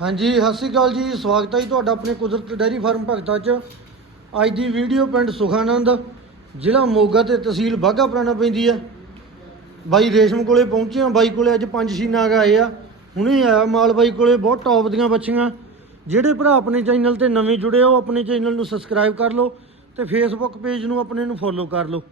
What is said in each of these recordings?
ਹਾਂਜੀ, ਸਤਿ ਸ਼੍ਰੀ ਅਕਾਲ ਜੀ। ਸਵਾਗਤ ਹੈ ਜੀ ਤੁਹਾਡਾ ਆਪਣੇ ਕੁਦਰਤ ਡੈਰੀ ਫਾਰਮ ਭਗਤਾ 'ਚ। ਅੱਜ ਦੀ ਵੀਡੀਓ ਪਿੰਡ ਸੁਖਾਨੰਦ, ਜ਼ਿਲ੍ਹਾ ਮੋਗਾ ਤੇ ਤਹਿਸੀਲ ਬਾਘਾ ਪੁਰਾਣਾ ਪੈਂਦੀ ਹੈ। ਬਾਈ ਰੇਸ਼ਮ ਕੋਲੇ ਪਹੁੰਚੇ ਆ ਬਾਈ ਕੋਲੇ ਅੱਜ ਪੰਜ ਛੇ ਨਾਗ ਆਏ ਆ। ਹੁਣੇ ਆਇਆ ਮਾਲ ਬਾਈ ਕੋਲੇ, ਬਹੁਤ ਟੌਪ ਦੀਆਂ ਬੱਚੀਆਂ ਜਿਹੜੇ ਭਰਾ ਆਪਣੇ ਚੈਨਲ ਤੇ ਨਵੇਂ ਜੁੜੇ ਆ ਉਹ ਆਪਣੇ ਚੈਨਲ ਨੂੰ ਸਬਸਕ੍ਰਾਈਬ ਕਰ ਲਓ ਤੇ ਫੇਸਬੁੱਕ ਪੇਜ ਨੂੰ ਆਪਣੇ ਨੂੰ ਫੋਲੋ ਕਰ ਲਓ।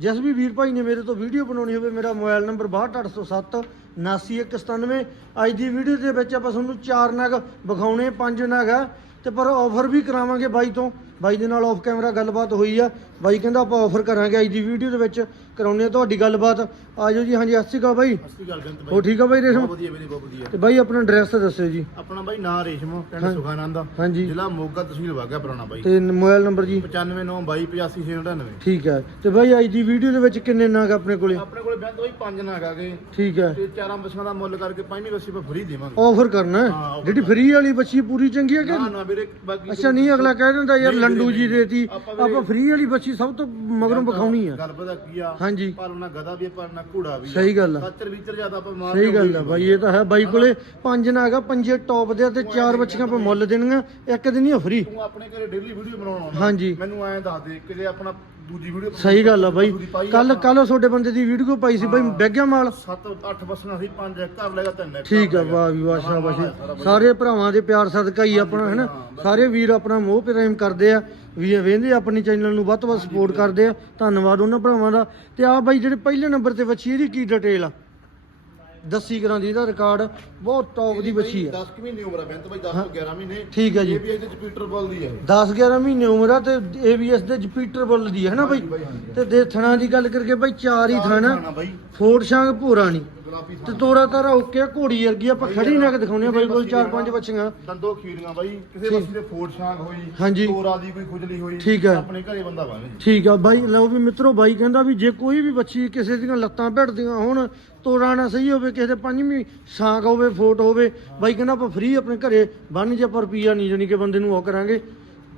ਜਿਸ ਵੀ ਵੀਰ ਭਾਈ ਨੇ ਮੇਰੇ ਤੋਂ ਵੀਡੀਓ ਬਣਾਉਣੀ ਹੋਵੇ, ਮੇਰਾ ਮੋਬਾਈਲ ਨੰਬਰ 62807 79197 ਅੱਜ ਦੀ ਵੀਡੀਓ ਦੇ ਵਿੱਚ ਆਪਾਂ ਤੁਹਾਨੂੰ ਚਾਰ ਨਗ ਵਿਖਾਉਣੇ ਪੰਜ ਨਗ ਆ। ਤੇ ਪਰ ਆਫਰ ਵੀ ਕਰਾਵਾਂਗੇ ਬਾਈ ਤੋਂ। ਬਾਈ ਦੇ ਨਾਲ ਆਫ ਕੈਮਰਾ ਗੱਲਬਾਤ ਹੋਈ ਆ। ਬਾਈ ਕਹਿੰਦਾ ਆਪਾਂ ਆਫਰ ਕਰਾਂਗੇ ਅੱਜ ਦੀ ਵੀਡੀਓ ਦੇ ਵਿੱਚ। ਕਰਾਉਣੇ ਆ ਤੁਹਾਡੀ ਗੱਲਬਾਤ। ਆਜੋ ਜੀ ਹਾਂਜੀ ਸਤਿ ਸ਼੍ਰੀ ਅਕਾਲ ਬਾਈ। ਸਸਤੀ ਗੱਲ ਗੰਤ ਹੋ ਠੀਕ ਆ ਬਾਈ ਰੇਸ਼ਮ? ਬਹੁਤ ਵਧੀਆ ਵੀਰੇ ਬਹੁਤ ਵਧੀਆ। ਤੇ ਬਾਈ ਆਪਣਾ ਐਡਰੈਸ ਦੱਸਿਓ ਜੀ। ਆਪਣਾ ਬਾਈ ਨਾਂ ਰੇਸ਼ਮ ਪਿੰਡ। ਸੁਖਾਨੰਦ। ਹਾਂਜੀ। ਜ਼ਿਲ੍ਹਾ ਮੋਗਾ ਤਹਿਸੀਲ ਵਾਗਾ ਪੁਰਾਣਾ ਬਾਈ। ਤੇ ਮੋਬਾਈਲ ਨੰਬਰ ਜੀ? 9592285699 ਠੀਕ ਹੈ ਤੇ ਬਾਈ ਅੱਜ ਦੀ ਵੀਡੀਓ ਦੇ ਵਿੱਚ ਕਿੰਨੇ ਨਗ ਆਪਣੇ ਕੋਲੇ? ਆਪਣੇ ਬੈਂਕ ਬਾਈ ਪੰਜ ਨਾਗ ਆ ਗਏ ਠੀਕ ਹੈ। ਤੇ ਚਾਰਾਂ ਬੱਸਾਂ ਦਾ ਮੁੱਲ ਕਰਕੇ ਪੰਜਵੀਂ ਬੱਸੀ ਆਪਾਂ ਫਰੀ ਦੇਵਾਂਗੇ। ਆਫਰ ਕਰਨਾ ਹੈ? ਹਾਂ, offer ਜਿਹੜੀ ਫ੍ਰੀ ਵਾਲੀ ਬੱਚੀ ਪੂਰੀ ਚੰਗੀ ਹੈ ਕਿ ਨਾ ਨਾ ਵੀਰੇ ਬਾਕੀ ਅੱਛਾ ਨਹੀਂ ਅਗਲਾ ਕਹਿ ਦਿੰਦਾ ਯਾਰ ਨਹੀਂ, ਲੰਡੂ ਜੀ ਦੇਤੀ। ਆਪਾਂ ਵੀਰੇ- ਆਪਾਂ ਫ੍ਰੀ ਵਾਲੀ ਬੱਚੀ ਸਭ ਤੋਂ ਮਗਰੋਂ ਵਿਖਾਉਣੀ ਆ ਗੱਲ ਪਤਾ ਕੀ ਆ। ਹਾਂਜੀ। ਪਾਲਣਾ ਗਦਾ ਵੀ ਆ, ਪਾਲਣਾ ਘੋੜਾ ਵੀ। ਸਹੀ ਗੱਲ ਆ। ਸੱਚਰ ਵਿਚਰ ਜ਼ਿਆਦਾ ਆਪਾਂ ਮਾਰ ਸਹੀ ਗੱਲ ਆ ਬਾਈ ਇਹ ਤਾਂ ਹੈ। ਬਾਈ ਕੋਲੇ ਪੰਜ ਨਾਗ ਆ ਪੰਜੇ ਟੌਪ ਦੇ ਆ ਤੇ ਚਾਰ ਬੱਚੀਆਂ ਆਪਾਂ ਮੁੱਲ ਦੇਣੀਆਂ। ਇੱਕ ਦਿਨ ਹੀ ਫ੍ਰੀ ਤੂੰ ਆਪਣੇ ਘਰੇ ਡੇਲੀ ਵੀਡੀਓ ਬਣਾਉਣਾ ਹੁੰਦਾ। ਹਾਂਜੀ। ਮੈਨੂੰ ਐਂ ਦੱਸ ਦੇ ਕਿ ਜੇ ਆਪਣਾ ਦੂਜੀ ਵੀਡੀਓ ਸਹੀ ਗੱਲ ਆ ਬਾਈ। ਕੱਲ ਕੱਲ ਤੁਹਾਡੇ ਬੰਦੇ ਦੀ ਵੀਡੀਓ ਪਾਈ ਸੀ ਬਾਈ ਬੈਗਿਆ ਮਾਲ? 7 8 ਬੱਸਾਂ ਸੀ ਪੰਜ ਘਰ ਲੈਗਾ ਤਿੰਨ ਇੱਕ ਠੀਕ ਘਰ ਆ ਲੈ ਗਿਆ। ਵਾਹ ਵੀ ਵਾਹ ਸ਼ਾਬਾਸ਼ ਹੈ ਸਾਰਾ ਭਰਾਵਾਂ ਦੇ ਪਿਆਰ ਸਦਕਾ ਹੀ ਆਪਣਾ ਹੈ ਨਾ ਸਾਰੇ ਵੀਰ ਆਪਣਾ ਮੋਹ ਪ੍ਰੇਮ ਕਰਦੇ ਆ। ਵੀ ਵੇਂਦੇ ਆਪਣੀ ਚੈਨਲ ਨੂੰ ਵੱਧ ਤੋਂ ਵੱਧ ਸਪੋਰਟ ਕਰਦੇ ਆ। ਧੰਨਵਾਦ ਉਹਨਾਂ ਭਰਾਵਾਂ ਦਾ। ਤੇ ਆ ਬਾਈ ਜਿਹੜੇ ਪਹਿਲੇ ਨੰਬਰ ਤੇ ਬੱਚੀ ਇਹਦੀ ਕੀ ਡਿਟੇਲ ਆ? ਦੱਸੀ ਕਰਾਂ ਦੀ ਇਹਦਾ ਰਿਕਾਰਡ ਬਹੁਤ ਟੌਪ ਦੀ ਬੱਚੀ ਆ। 10 ਕੁ ਮਹੀਨੇ ਉਮਰ ਆ ਬੈਂਤ ਬਾਈ 10 ਤੋਂ 11 ਮਹੀਨੇ। ਠੀਕ ਹੈ ਜੀ। ਇਹ ਵੀ ਇਹਦੇ ਚ ਪੀਟਰ ਬਲ ਦੀ ਹੈ 10 11 ਮਹੀਨੇ ਉਮਰ ਆ ਤੇ ABS ਦੇ ਜਪੀਟਰ ਬੁੱਲ ਦੀ ਹੈ ਨਾ ਬਾਈ? ਤੇ ਦੇ ਥਣਾ ਦੀ ਗੱਲ ਕਰਕੇ ਬਾਈ ਚਾਰ ਹੀ ਥਣਾ ਫੋੜ ਸ਼ਾਂਗ ਭੂਰਾ ਨਹੀਂ ਤੇ ਤੋਰਾ ਤਾਰਾ ਓਕੇ ਆ, ਘੋੜੀ ਵਰਗੀ ਆ, ਆਪਾਂ ਖੜੀ ਨਾ ਕੇ ਦਿਖਾਉਣੇ ਆ ਬਾਈ ਕੋਲ ਚਾਰ ਪੰਜ ਬੱਚੀਆਂ ਦੰਦੋ ਖੀਰੀਆਂ ਬਾਈ ਕਿਸੇ ਬੱਸੀ ਦੇ ਫੋੜ ਸ਼ਾਂਗ ਹੋਈ ਹਾਂਜੀ। ਤੋਰਾ ਦੀ ਕੋਈ ਖੁਜਲੀ ਹੋਈ ਠੀਕ ਹੈ। ਆਪਣੇ ਘਰੇ ਬੰਦਾ ਬਾਵੇ ਠੀਕ ਆ ਬਾਈ ਲਓ ਵੀ ਮਿੱਤਰੋ ਬਾਈ ਕਹਿੰਦਾ ਵੀ ਜੇ ਕੋਈ ਵੀ ਬੱਚੀ ਕਿਸੇ ਦੀਆਂ ਲੱਤਾਂ ਭਿੜਦੀਆਂ ਹੋਣ ਤੋਰਾ ਨਾ ਸਹੀ ਹੋਵੇ ਕਿਸੇ ਦੇ ਪੰਜਵੀਂ ਸਾਂਗ ਹੋਵੇ ਫੋਟ ਹੋਵੇ ਬਾਈ ਕਹਿੰਦਾ ਆਪਾਂ ਫ੍ਰੀ ਆਪਣੇ ਘਰੇ ਬੰਨ ਜੇ ਪਰ ਰੁਪਈਆ ਨਹੀਂ ਜਾਣੀ ਕਿ ਬੰਦੇ ਨੂੰ ਉਹ ਕਰਾਂਗੇ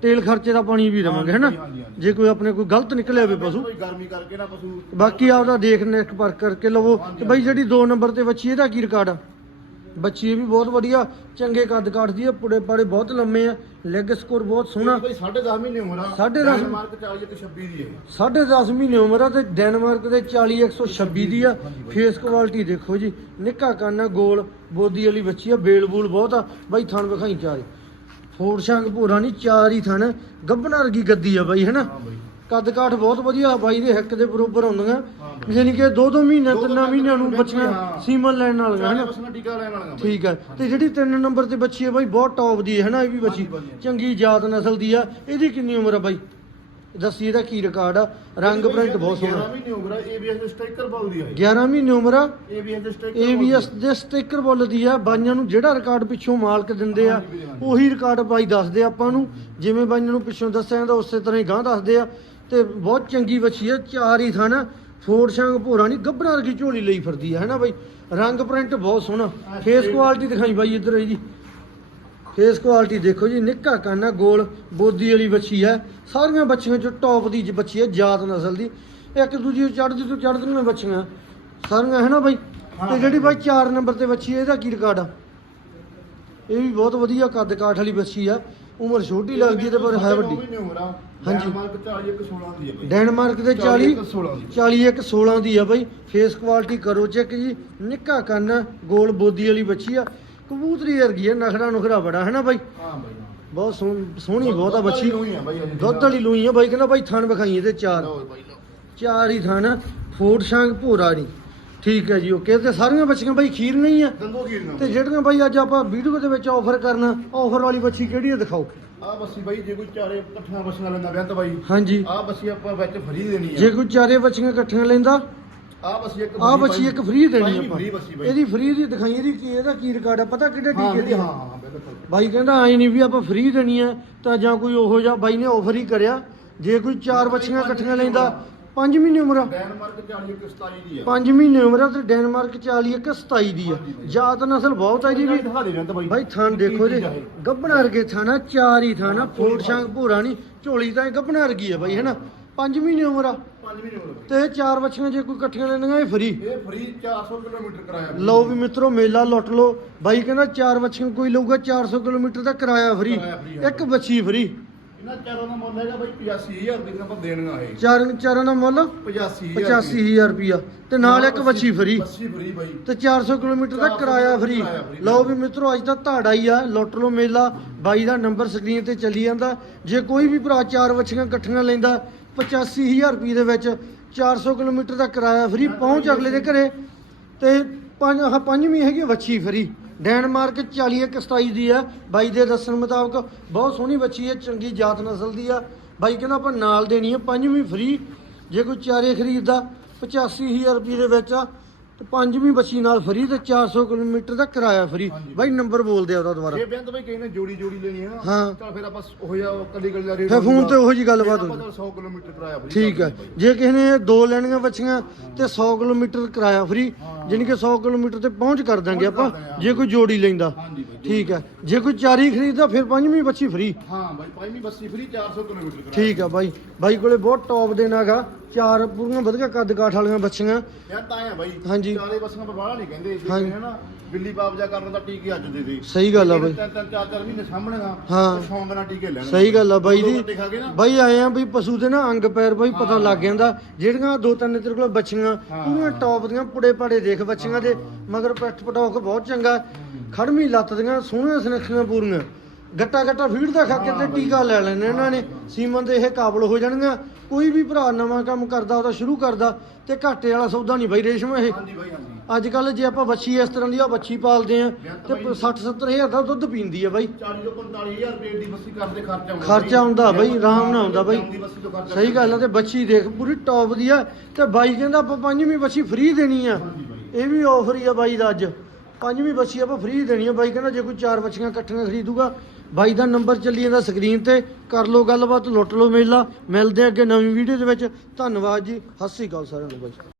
ਤੇਲ ਖਰਚੇ ਦਾ ਪਾਣੀ ਵੀ ਦੇਵਾਂਗੇ ਹੈਨਾ ਹਾਂਜੀ, ਹਾਂਜੀ। ਜੇ ਕੋਈ ਆਪਣੇ ਕੋਈ ਗਲਤ ਨਿਕਲੇ ਹੋਵੇ ਪਸ਼ੂ। ਕੋਈ ਗਰਮੀ ਕਰਕੇ ਨਾ ਪਸ਼ੂ। ਬਾਕੀ ਆਪਦਾ ਦੇਖ ਨੇਕ ਪਰ ਕਰਕੇ ਲਵੋ। ਤੇ ਬਾਈ ਜਿਹੜੀ 2 ਨੰਬਰ ਤੇ ਬੱਚੀ ਇਹਦਾ ਕੀ ਰਿਕਾਰਡ ਆ? ਬੱਚੀ ਇਹ ਵੀ ਬਹੁਤ ਵਧੀਆ ਚੰਗੇ ਕੱਦ ਕਾਟਦੀ ਆ ਪੁੜੇ ਪਾੜੇ ਬਹੁਤ ਲੰਮੇ ਆ ਲੈਗ ਸਕੋਰ ਬਹੁਤ ਸੋਹਣਾ। ਬਾਈ 10.5 ਮਹੀਨੇ ਉਮਰ ਆ। ਸਾਢੇ ਦਸ- ਮਾਰਕ 40 ਤੇ 26 ਦੀ ਹੈ ਸਾਢੇ 10 ਮਹੀਨੇ ਉਮਰ ਆ ਤੇ ਡੈਨਮਾਰਕ ਦੇ 40 126 ਦੀ ਆ। ਫੇਸ ਕੁਆਲਿਟੀ ਦੇਖੋ ਜੀ। ਨਿੱਕਾ ਕੰਨ ਆ ਗੋਲ ਬੋਦੀ ਵਾਲੀ ਬੱਚੀ ਆ ਬੇਲ ਬੂਲ ਬਹੁਤ ਆ। ਬਾਈ ਥਣ ਵਿਖਾਈ ਚਾਰੇ। ਫੋੜ ਸ਼ਾਂਗ ਭੂਰਾ ਨਹੀਂ ਚਾਰ ਹੀ ਥਣ। ਗੱਬਣਾ ਵਰਗੀ ਗੱਦੀ ਆ ਬਾਈ ਹੈਨਾ? ਹਾਂ ਬਾਈ। ਕੱਦ ਕਾਠ ਬਹੁਤ ਵਧੀਆ ਬਾਈ ਦੇ ਹਿੱਕ ਦੇ ਬਰੋਬਰ ਹੁੰਦੀਆਂ। ਯਾਨੀ ਕਿ ਦੋ ਦੋ ਮਹੀਨੇ ਤਿੰਨਾਂ ਮਹੀਨਿਆਂ ਨੂੰ ਬੱਚੀਆਂ। ਸੀਮਨ ਲੈਣ ਨਾਲ ਹੈਨਾ? ਟੀਕਾ ਲੈਣ ਬਾਈ। ਠੀਕ ਹੈ ਤੇ ਜਿਹੜੀ ਤਿੰਨ ਨੰਬਰ ਤੇ ਬੱਚੀ ਹੈ ਬਾਈ ਬਹੁਤ ਟੌਪ ਦੀ ਹੈ ਨਾ ਇਹ ਵੀ ਬੱਚੀ। ਚੰਗੀ ਜਾਤ ਨਸਲ ਦੀ ਆ। ਇਹਦੀ ਕਿੰਨੀ ਉਮਰ ਆ ਬਾਈ? ਦੱਸੀ ਇਹਦਾ ਕੀ ਰਿਕਾਰਡ ਆ? ਰੰਗ ਪ੍ਰਿੰਟ ਬਹੁਤ 11 ਸੋਹਣਾ। ਮਹੀਨੇ ਉਮਰ ਆ ABS ਦੇ ਸਟicker ਬਲ ਦੀ ਹੈ 11 ਮਹੀਨੇ ਉਮਰ ਆ? ABS ਦੇ ਸਟicker ABS ਦੇ ਸਟicker ਬੁੱਲਦੀ ਆ। ਬਾਈਆਂ ਨੂੰ ਜਿਹੜਾ ਰਿਕਾਰਡ ਪਿੱਛੋਂ ਮਾਲਕ ਦਿੰਦੇ ਆ। ਉਹੀ ਰਿਕਾਰਡ ਬਾਈ ਦੱਸਦੇ ਆ ਆਪਾਂ ਨੂੰ। ਜਿਵੇਂ ਬਾਈਆਂ ਨੂੰ ਪਿੱਛੋਂ ਦੱਸਿਆ ਜਾਂਦਾ ਉਸੇ ਤਰ੍ਹਾਂ ਹੀ ਗਾਂ ਦੱਸਦੇ ਆ। ਤੇ ਬਹੁਤ ਚੰਗੀ ਬੱਚੀ ਆ ਚਾਰ ਹੀ ਥਣ। ਫੋੜ ਸ਼ਾਂਗ ਭੋਰਾ ਨਹੀਂ ਗੱਭਣਾ ਵਰਗੀ ਝੋਲੀ ਲਈ ਫਿਰਦੀ ਆ ਹੈਨਾ ਬਾਈ? ਰੰਗ ਪ੍ਰਿੰਟ ਬਹੁਤ ਸੋਹਣਾ। ਫੇਸ ਕੁਆਲਿਟੀ ਦਿਖਾਈ ਬਾਈ ਇੱਧਰ ਜੀ। ਫੇਸ ਕੁਆਲਿਟੀ ਦੇਖੋ ਜੀ ਨਿੱਕਾ ਕੰਨ ਆ ਗੋਲ ਬੋਦੀ ਵਾਲੀ ਬੱਚੀ ਹੈ ਸਾਰੀਆਂ ਬੱਚੀਆਂ ਚੋਂ ਟੌਪ ਦੀ ਬੱਚੀ ਹੈ ਜਾਤ ਨਸਲ ਦੀ। ਇੱਕ ਦੂਜੀ ਚੜ੍ਹਦੀ ਤੋਂ ਚੜ੍ਹਦੀਆਂ ਬੱਚੀਆਂ ਸਾਰੀਆਂ ਹੈ ਨਾ ਬਾਈ? ਤੇ ਜਿਹੜੀ ਬਾਈ 4 ਨੰਬਰ ਤੇ ਬੱਚੀ ਹੈ ਇਹਦਾ ਕੀ ਰਿਕਾਰਡ ਆ? ਇਹ ਵੀ ਬਹੁਤ ਵਧੀਆ ਕੱਦ ਕਾਠ ਵਾਲੀ ਬੱਚੀ ਆ। ਉਮਰ ਛੋਟੀ ਲੱਗਦੀ ਹੈ ਤੇ ਪਰ ਹੈ ਵੱਡੀ। ਹਾਂਜੀ। ਮਾਰਕ 40 ਇੱਕ 16 ਦੀ ਹੈ ਬਾਈ। ਡੈਨਮਾਰਕ ਦੇ 40 ਇੱਕ 16 ਦੀ। 40 ਇੱਕ 16 ਦੀ ਆ ਬਾਈ। ਫੇਸ ਕੁਆਲਿਟੀ ਕਰੋ ਚੈੱਕ ਜੀ। ਨਿੱਕਾ ਕੰਨ ਗੋਲ ਬੋਦੀ ਵਾਲੀ ਬੱਚੀ ਆ। ਕਬੂਤਰੀ ਵਰਗੀ ਆ ਨਖੜਾ ਨੁਖੜਾ ਬੜਾ ਹੈ ਨਾ ਬਾਈ? ਹਾਂ ਬਾਈ ਹਾਂ। ਬਹੁਤ ਸੋਹਣ- ਸੋਹਣੀ ਬਹੁਤ ਆ ਬੱਚੀ ਹੋਈ ਆ ਬਾਈ ਅੱਜ ਦੁੱਧ ਵਾਲੀ ਲੂਈ ਆ ਬਾਈ ਕਹਿੰਦਾ ਬਾਈ ਥਣ ਵਿਖਾਈ ਇਹਦੇ ਚਾਰ। ਲਓ ਬਾਈ ਲਓ। ਚਾਰ ਹੀ ਥਣ ਫੋੜ ਸ਼ਾਂਗ ਭੋਰਾ ਨਹੀਂ। ਠੀਕ ਹੈ ਜੀ ਓਕੇ। ਤੇ ਸਾਰੀਆਂ ਬੱਚੀਆਂ ਬਾਈ ਖੀਰ ਨਹੀਂ ਆ। ਦੰਦੋ ਤੇ ਜਿਹੜੀਆਂ ਬਾਈ ਅੱਜ ਆਪਾਂ ਵੀਡੀਓ ਦੇ ਵਿੱਚ ਆਫਰ ਕਰਨਾ ਆਫਰ ਵਾਲੀ ਬੱਚੀ ਕਿਹੜੀ ਆ ਦਿਖਾਓ। ਆ ਬੱਸੀ ਬਾਈ ਜੇ ਕੋਈ ਚਾਰੇ ਇਕੱਠੀਆਂ ਬੱਸੀਆਂ ਲੈਂਦਾ ਵਿਆਹ ਤਾਂ ਬਾਈ। ਹਾਂਜੀ। ਆ ਬੱਸੀ ਆਪਾਂ ਵਿੱਚ ਫਰੀ ਦੇਣੀ ਜੇ ਆ ਕੋਈ ਚਾਰੇ ਬੱਚੀਆਂ ਇਕੱਠੀਆਂ ਲੈਂਦਾ ਆ ਬੱਸੀ ਇੱਕ ਆ ਬੱਚੀ ਇੱਕ ਫ੍ਰੀ ਦੇਣੀ ਆਪਾਂ। ਇਹਦੀ ਫ੍ਰੀ ਦੀ ਦਿਖਾਈ ਇਹਦੀ ਕੀ ਇਹਦਾ ਕੀ ਰਿਕਾਰਡ ਆ? ਪਤਾ ਕਿਹੜੇ ਟੀਕੇ ਦੀ ਹਾਂ? ਹਾਂ ਬਿਲਕੁਲ। ਬਾਈ ਕਹਿੰਦਾ ਆਈ ਨਹੀਂ ਵੀ ਆਪਾਂ ਫ੍ਰੀ ਦੇਣੀ ਆ ਤਾਂ ਜਾਂ ਕੋਈ ਉਹੋ ਜਿਹਾ ਬਾਈ ਨੇ ਆਫਰ ਹੀ ਕਰਿਆ। ਜੇ ਕੋਈ ਚਾਰ ਬੱਚੀਆਂ ਇਕੱਠੀਆਂ ਲੈਂਦਾ 5 ਮਹੀਨੇ ਉਮਰ ਆ। ਡੈਨਮਾਰਕ 40 ਇੱਕ 27 ਦੀ ਆ। 5 ਮਹੀਨੇ ਉਮਰ ਆ ਤੇ ਡੈਨਮਾਰਕ 40 ਇੱਕ 27 ਦੀ ਆ। ਜਾਤ ਨਸਲ ਬਹੁਤ ਆ ਜੀ ਵੀ। ਦਿਖਾ ਦੇ ਰਹਿੰਦਾ ਬਾਈ। ਬਾਈ ਥਾਨ ਦੇਖੋ ਜੀ ਗੱਬਣਾ ਵਰਗੇ ਥਾਣਾ ਚਾਰ ਹੀ ਥਾਣਾ ਫੋੜ ਸ਼ਾਂਗ ਭੂਰਾ ਨਹੀਂ ਝੋਲੀ ਤਾਂ ਗੱਬਣਾ ਵਰਗੀ ਆ ਬਾਈ ਹੈਨਾ 5 ਮਹੀਨੇ ਉਮਰ ਆ। ਤੇ ਇਹ ਚਾਰ ਬੱਚੀਆਂ ਜੇ ਕੋਈ ਇਕੱਠੀਆਂ ਲੈਣੀਆਂ ਇਹ ਫਰੀ। ਇਹ ਫ੍ਰੀ 400 ਕਿਲੋਮੀਟਰ ਕਰਾਇਆ। ਲਓ ਵੀ ਮਿੱਤਰੋ ਮੇਲਾ ਲੁੱਟ ਲਓ। ਬਾਈ ਕਹਿੰਦਾ ਚਾਰ ਬੱਚੀਆਂ ਕੋਈ ਲਊਗਾ 400 ਕਿਲੋਮੀਟਰ ਦਾ ਕਿਰਾਇਆ ਫਰੀ। ਕਿਰਾਇਆ free ਹੈ। ਇੱਕ ਬੱਚੀ ਫਰੀ। ਇਹਨਾਂ ਚਾਰਾਂ ਦਾ ਮੁੱਲ ਹੈਗਾ ਬਾਈ 85000 ਦੀ ਆਪਾਂ ਦੇਣਗਾ ਇਹ। ਚਾਰ ਚਾਰਾਂ ਦਾ ਮੁੱਲ 85000 85000 ਰੁਪਿਆ ਤੇ ਨਾਲ ਇੱਕ ਬੱਚੀ ਫਰੀ। ਬੱਚੀ ਫ੍ਰੀ ਬਾਈ। ਤੇ 400 ਕਿਲੋਮੀਟਰ ਦਾ 400 ਕਿਰਾਇਆ ਫਰੀ। ਕਿਰਾਇਆ free। ਲਓ ਵੀ ਮਿੱਤਰੋ ਅੱਜ ਤਾਂ ਧਾੜਾ ਹੀ ਆ। ਲੁੱਟ ਲਓ ਮੇਲਾ। ਬਾਈ ਦਾ ਨੰਬਰ ਸਕਰੀਨ ਤੇ ਚੱਲੀ ਜਾਂਦਾ। ਜੇ ਕੋਈ ਵੀ ਭਰਾ ਚਾਰ ਬੱਚੀਆਂ ਇਕੱਠੀਆਂ ਲੈਂਦਾ 85000 ਰੁਪਏ ਦੇ ਵਿੱਚ 400 ਕਿਲੋਮੀਟਰ ਦਾ ਕਿਰਾਇਆ ਫਰੀ ਪਹੁੰਚ ਅਗਲੇ ਦੇ ਘਰੇ ਤੇ ਪੰਜ, ਆਹ ਪੰਜਵੀਂ ਹੈਗੀ ਆ ਵੱਛੀ ਫਰੀ ਡੈਨਮਾਰਕ 40 ਇੱਕ 27 ਦੀ ਆ। ਬਾਈ ਦੇ ਦੱਸਣ ਮੁਤਾਬਕ ਬਹੁਤ ਸੋਹਣੀ ਵੱਛੀ ਹੈ ਚੰਗੀ ਜਾਤ ਨਸਲ ਦੀ ਆ। ਬਾਈ ਕਹਿੰਦਾ ਆਪਾਂ ਨਾਲ ਦੇਣੀ ਹੈ ਪੰਜਵੀਂ ਫਰੀ ਜੇ ਕੋਈ ਚਾਰੇ ਖਰੀਦਦਾ 85000 ਰੁਪਏ ਦੇ ਵਿੱਚ ਆ। ਤੇ ਪੰਜਵੀਂ ਬੱਚੀ ਨਾਲ ਫਰੀ ਤੇ 400 ਕਿਲੋਮੀਟਰ ਦਾ ਕਿਰਾਇਆ ਫਰੀ ਹਾਂਜੀ। ਬਾਈ ਨੰਬਰ ਬੋਲ ਦਿਆ ਉਹਦਾ ਦੁਬਾਰਾ ਜੇ ਬੇਅੰਤ ਬਾਈ ਕਿਸੇ ਨੇ ਜੋੜੀ ਜੋੜੀ ਲੈਣੀ ਹੈ ਨਾ ਹਾਂ। ਤਾਂ ਫਿਰ ਆਪਾਂ ਉਹ ਜਿਹਾ ਕੱਲੀ ਕੱਲੀ ਦਾ ਰੇਟ ਫਿਰ ਫੋਨ ਤੇ ਉਹੋ ਜਿਹੀ ਗੱਲਬਾਤ ਆਪਾਂ ਹੋਊ। ਤਾਂ 100 ਕਿਲੋਮੀਟਰ ਕਰਾਇਆ ਠੀਕ ਹੈ ਜੇ ਕਿਸੇ ਨੇ ਦੋ ਲੈਣੀਆਂ ਬੱਚੀਆਂ ਤੇ 100 ਕਿਲੋਮੀਟਰ ਕਿਰਾਇਆ ਫਰੀ ਹਾਂ। ਜਾਣੀ ਕਿ 100 ਕਿਲੋਮੀਟਰ ਤੇ ਪਹੁੰਚ ਕਰ ਦਾਂਗੇ ਆਪਾਂ ਜੇ ਕੋਈ ਜੋੜੀ ਲੈਂਦਾ। ਬਾਈ। ਹਾਂਜੀ ਬਾਈ ਠੀਕ ਹੈ। ਜੇ ਕੋਈ ਚਾਰੀ ਖਰੀਦਦਾ ਫਿਰ ਪੰਜਵੀਂ ਬੱਚੀ ਫਰੀ ਹਾਂ ਬਾਈ ਪੰਜਵੀਂ ਬੱਸੀ ਫ੍ਰੀ 400 ਕਿਲੋਮੀਟਰ ਠੀਕ ਆ ਬਾਈ। ਬਾਈ ਕੋਲੇ ਬਹੁਤ ਟੌਪ ਦੇ ਨਾਗਾ ਚਾਰ ਪੂਰੀਆਂ ਵਧੀਆ ਕੱਦ ਕਾਠ ਵਾਲੀਆਂ ਬੱਚੀਆਂ ਯਾਰ ਤਾਂ ਆ ਬਾਈ। ਹਾਂਜੀ। ਚਾਰੇ ਬੱਸਾਂ ਪਰ ਬਾਹਲਾ ਨਹੀਂ ਕਹਿੰਦੇ। ਜੇ ਹਾਂਜੀ। ਕਿਸੇ ਨਾ ਬਿੱਲੀ ਬਾਬਜਾ ਕਰਨ ਦਾ ਟੀਕੇ ਅੱਜ ਦੇ ਦੇ। ਸਹੀ ਗੱਲ ਆ ਬਾਈ। ਤਿੰਨ ਤਿੰਨ ਚਾਰ ਚਾਰ ਮਹੀਨੇ ਸਾਹਮਣੇ ਦਾ ਹਾਂ। ਸ਼ੌਂਕ ਨਾਲ ਟੀਕੇ ਲੈਣ। ਸਹੀ ਗੱਲ ਆ ਬਾਈ ਦੋ ਕੇ ਨਾ। ਬਾਈ ਆਏ ਆ ਵੀ ਪਸ਼ੂ ਦੇ ਨਾ ਅੰਗ ਪੈਰ ਬਾਈ ਪਤਾ। ਲੱਗ ਜਾਂਦਾ। ਜਿਹੜੀਆਂ ਦੋ ਤਿੰਨ ਤੇਰੇ ਕੋਲ ਬੱਚੀਆਂ। ਪੂਰੀਆਂ ਟੌਪ ਦੀਆਂ ਪੁੜੇ ਪਾੜੇ ਦੇਖ ਬੱਚੀਆਂ ਦੇ ਮਗਰ ਪਿੱਠ ਪਟੌਕ ਬਹੁਤ ਚੰਗਾ। ਖੜਮੀ ਲੱਤ ਦੀਆਂ ਸੋਹਣੀਆਂ ਸੁਨੱਖੀਆਂ ਪੂਰੀਆਂ। ਗੱਟਾ ਗੱਟਾ ਫੀਡ ਦਾ ਖਾ ਕੇ ਤੇ। ਟੀਕਾ ਲੈ ਲੈਣੇ ਇਹਨਾਂ ਨੇ। ਸੀਮਨ ਦੇ ਇਹ ਕਾਬਲ ਹੋ ਜਾਣਗੀਆਂ। ਕੋਈ ਵੀ ਭਰਾ ਨਵਾਂ ਕੰਮ ਕਰਦਾ ਉਹਦਾ ਸ਼ੁਰੂ ਕਰਦਾ ਤੇ ਘਾਟੇ ਵਾਲਾ ਸੌਦਾ ਨਹੀਂ ਬਾਈ ਰੇਸ਼ਮ ਇਹ। ਹਾਂਜੀ ਬਾਈ ਹਾਂਜੀ। ਅੱਜ ਕੱਲ ਜੇ ਆਪਾਂ ਬੱਚੀ ਇਸ ਤਰ੍ਹਾਂ ਦੀ ਆ ਬੱਚੀ ਪਾਲਦੇ ਆ ਤੇ 60 70 ਹਜ਼ਾਰ ਦਾ ਦੁੱਧ ਪੀਂਦੀ ਆ ਬਾਈ। 40 ਤੋਂ 45000 ਰੁਪਏ ਦੀ ਬੱਸੀ ਕਰਦੇ ਖਰਚਾ ਆਉਂਦਾ ਖਰਚਾ ਆਉਂਦਾ ਬਾਈ, ਆਰਾਮ ਨਾਲ ਆਉਂਦਾ ਬਾਈ। ਸਹੀ ਗੱਲ ਆ ਤੇ ਬੱਚੀ ਦੇਖ ਪੂਰੀ ਟੌਪ ਦੀ ਆ। ਤੇ ਬਾਈ ਕਹਿੰਦਾ ਆਪਾਂ ਪੰਜਵੀਂ ਬੱਚੀ ਫ੍ਰੀ ਦੇਣੀ ਆ। ਇਹ ਵੀ ਆਫਰ ਹੀ ਆ ਬਾਈ ਦਾ ਅੱਜ। ਪੰਜਵੀਂ ਬੱਸੀ ਆਪਾਂ ਫ੍ਰੀ ਦੇਣੀ ਆ। ਬਾਈ ਕਹਿੰਦਾ ਜੇ ਕੋਈ ਚਾਰ ਬੱਚੀਆਂ ਇਕੱਠੀਆਂ ਖਰੀਦੂਗਾ, ਬਾਈ ਦਾ ਨੰਬਰ ਚੱਲੀ ਜਾਂਦਾ ਸਕਰੀਨ ਤੇ। ਕਰ ਲਓ ਗੱਲਬਾਤ, ਲੁੱਟ ਲਓ ਮੇਲਾ। ਮਿਲਦੇ ਆ ਅੱਗੇ ਨਵੀਂ ਵੀਡੀਓ ਦੇ ਵਿੱਚ। ਧੰਨਵਾਦ ਜੀ। ਸਤਿ ਸ਼੍ਰੀ ਅਕਾਲ ਸਾਰਿਆਂ ਨੂੰ ਬਾਈ।